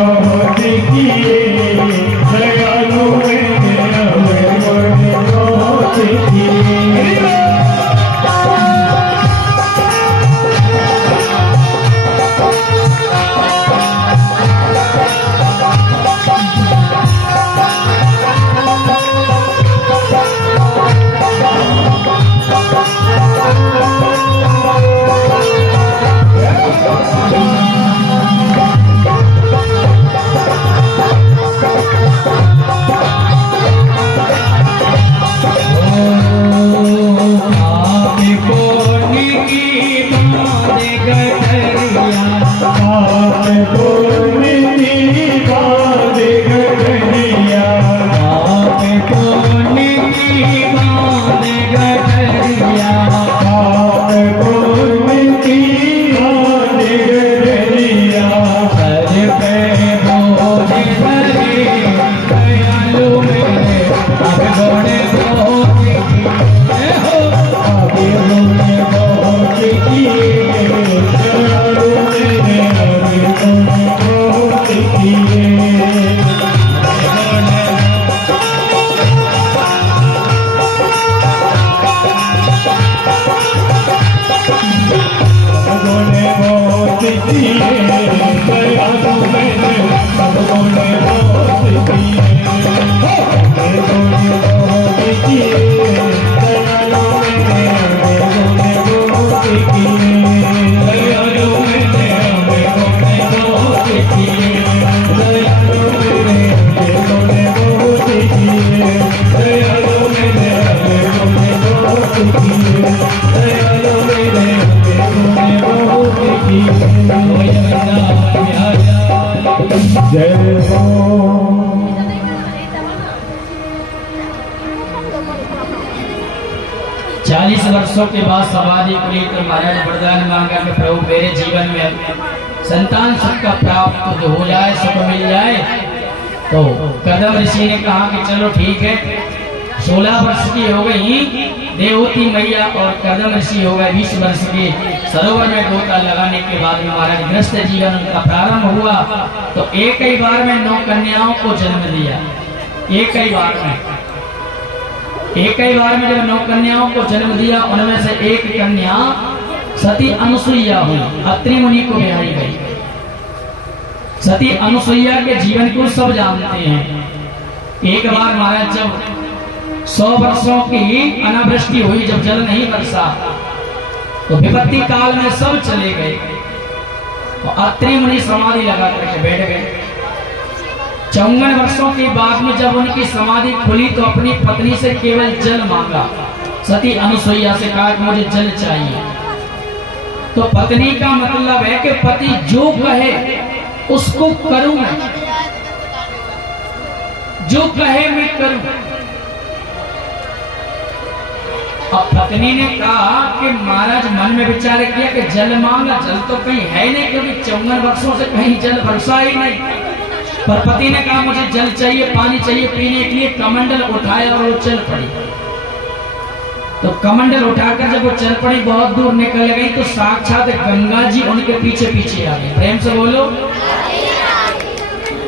बहुत किए दयालु मैंने अवगुण बहुत किए। वर्षों के बाद समाधि को लेकर महाराज वरदान मांगा कि प्रभु मेरे जीवन में संतान सुख का प्राप्त हो जाए, सुख मिल जाए। तो कदम ऋषि ने कहा कि चलो ठीक है। 16 वर्ष की हो गई देवती मैया और कदम ऋषि हो गए 20 वर्ष के। सरोवर में गोता लगाने के बाद महाराज गृहस्थ जीवन उनका प्रारंभ हुआ। तो एक ही बार में 9 कन्याओं को जन्म दिया। एक ही बार में जब 9 कन्याओं को जन्म दिया, उनमें से एक कन्या सती अनुसुईया हुई, अत्रि मुनि को ब्याही गई। सती अनुसुईया के जीवन को सब जानते हैं। एक बार महाराज जब 100 वर्षों की अनावृष्टि हुई, जब जल नहीं बरसा, तो विपत्ति काल में सब चले गए। तो अत्रि मुनि समाधि लगा करके बैठ गए। 54 वर्षों के बाद में जब उनकी समाधि खुली तो अपनी पत्नी से केवल जल मांगा। सती अनुसुईया से कहा कि मुझे जल चाहिए। तो पत्नी का मतलब है कि पति जो कहे उसको करूं मैं, जो कहे मैं करूं। अब पत्नी ने कहा कि महाराज मन में विचार किया कि जल मांगा, जल तो कहीं है नहीं, क्योंकि 54 वर्षों से कहीं जल बरसा ही नहीं। पर पति ने कहा मुझे जल चाहिए, पानी चाहिए पीने के लिए। कमंडल उठाया और वो चल पड़ी। तो कमंडल उठाकर जब वो चल पड़ी, बहुत दूर निकल गई, तो साक्षात गंगा जी उनके पीछे पीछे आ गई। प्रेम से बोलो।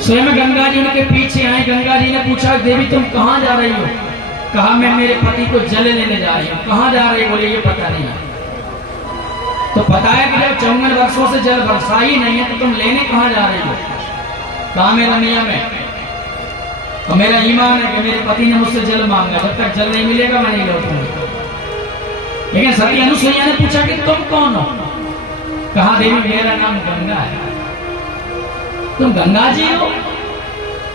स्वयं गंगा जी उनके पीछे आई। गंगा जी ने पूछा देवी तुम कहाँ जा रही हो? कहा मैं मेरे पति को जल लेने जा रही हूँ। कहाँ जा रही? बोले ये पता नहीं है। तो पता है कि जब 54 वर्षों से जल बरसा ही नहीं है तो तुम लेने कहाँ जा रही हो? कहा मेरा नियम है और मेरा ईमान है कि मेरे पति ने मुझसे जल मांगा, जब तक जल नहीं मिलेगा मैं नहीं लौटूंगी। लेकिन सती अनुसुईया ने पूछा कि तुम कौन हो? कहा देवी मेरा नाम गंगा है। तुम गंगा जी हो?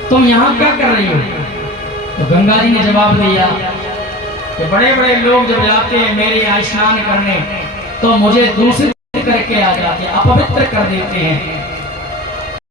तुम यहाँ क्या कर रही हो? तो गंगा जी ने जवाब दिया कि बड़े बड़े लोग जब जाते हैं मेरे यहाँ स्नान करने तो मुझे दूषित करके आ जाते हैं, अपवित्र कर देते हैं।